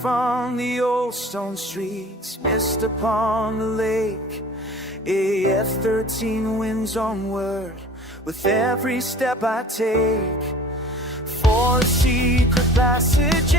from the old stone streets, mist upon the lake. ES13 winds onward with every step I take, for a secret passage